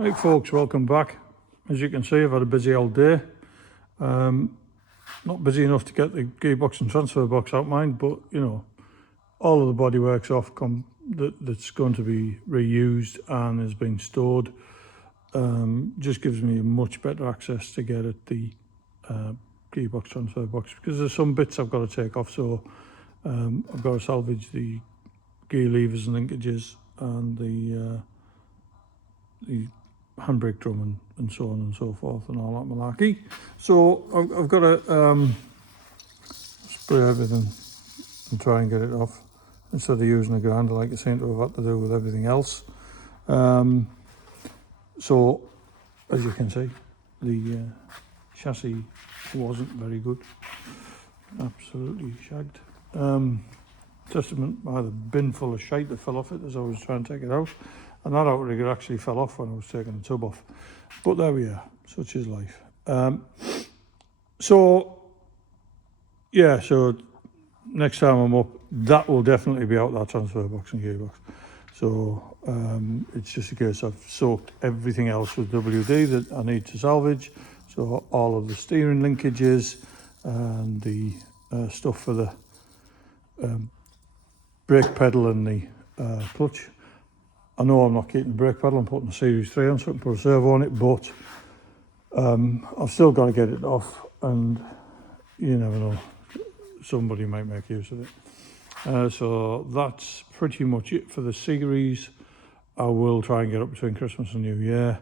Right folks, welcome back. As you can see, I've had a busy old day. Not busy enough to get the gearbox and transfer box out mind, but you know, all of the bodywork's off that's going to be reused and has been stored. Just gives me a much better access to get at the gearbox transfer box, because there's some bits I've got to take off. So I've got to salvage the gear levers and linkages and the handbrake drum and so on and so forth and all that malarkey. So I've got to spray everything and try and get it off instead of using a grinder like I seem to have had to do with everything else. So as you can see, the chassis wasn't very good, absolutely shagged. Testament by the bin full of shite that fell off it as I was trying to take it out. And that outrigger actually fell off when I was taking the tub off. But there we are, such is life. So next time I'm up, that will definitely be out, that transfer box and gearbox. So it's just a case I've soaked everything else with WD that I need to salvage. So all of the steering linkages and the stuff for the brake pedal and the clutch. I know I'm not keeping the brake pedal, I'm putting a Series 3 on so I can put a servo on it, but I've still got to get it off, and you never know, somebody might make use of it. So that's pretty much it for the series. I will try and get up between Christmas and New Year.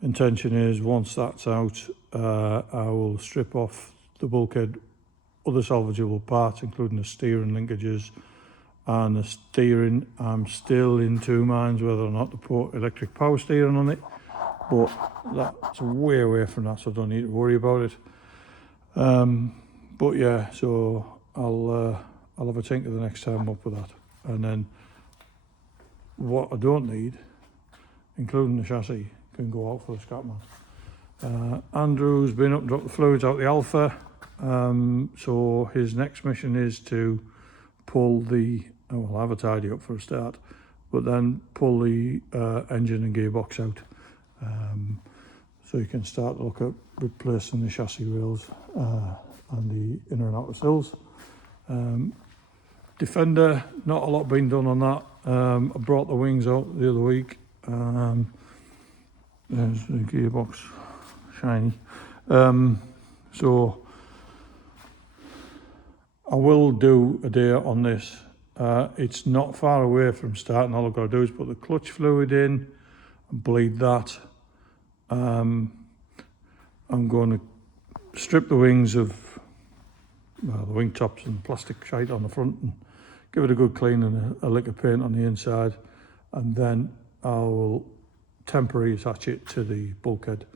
Intention is, once that's out, I will strip off the bulkhead, other salvageable parts, including the steering linkages, and the steering, I'm still in two minds whether or not to put electric power steering on it, but that's way away from that, so I don't need to worry about it. But yeah, so I'll have a tinker the next time up with that. And then what I don't need, including the chassis, can go out for the scrap man. Andrew's been up and dropped the fluids out the Alpha, so his next mission is to pull the, well, have a tidy up for a start, but then pull the engine and gearbox out, so you can start to look at replacing the chassis rails and the inner and outer sills. Defender, not a lot being done on that. I brought the wings out the other week. There's the gearbox, shiny. So I will do a day on this. It's not far away from starting. All I've got to do is put the clutch fluid in and bleed that. I'm going to strip the wings of the wing tops and plastic shite on the front and give it a good clean and a lick of paint on the inside, and then I will temporarily attach it to the bulkhead,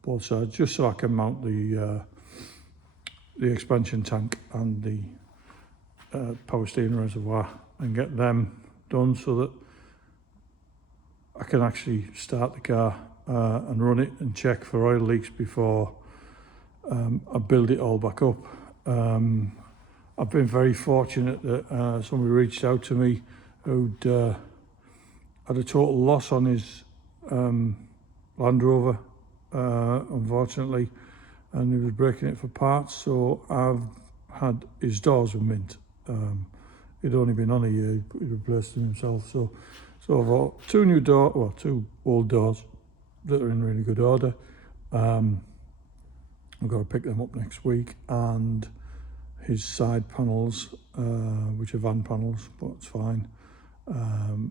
both sides, just so I can mount the expansion tank and the power steering reservoir and get them done so that I can actually start the car and run it and check for oil leaks before I build it all back up. I've been very fortunate that somebody reached out to me who'd had a total loss on his Land Rover, unfortunately, and he was breaking it for parts, so I've had his doors were mint. He'd only been on a year, he replaced them himself, so I've got two old doors that are in really good order. I've got to pick them up next week, and his side panels, which are van panels, but it's fine. And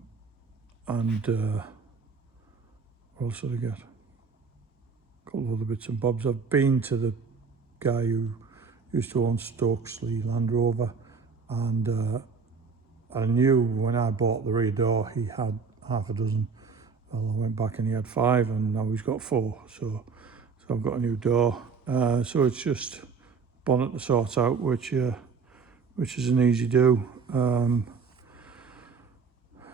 what else did I get? A couple of other bits and bobs. I've been to the guy who used to own Stokesley Land Rover, and I knew when I bought the rear door he had half a dozen. Well, I went back and he had 5, and now he's got 4. So I've got a new door. So it's just bonnet to sort out, which is an easy do.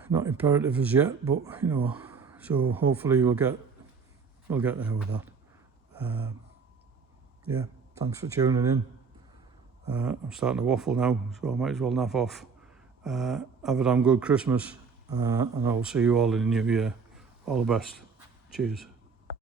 Not imperative as yet, but you know. So hopefully we'll get there with that. Yeah, thanks for tuning in. I'm starting to waffle now, so I might as well naff off. Have a damn good Christmas, and I'll see you all in the new year. All the best. Cheers.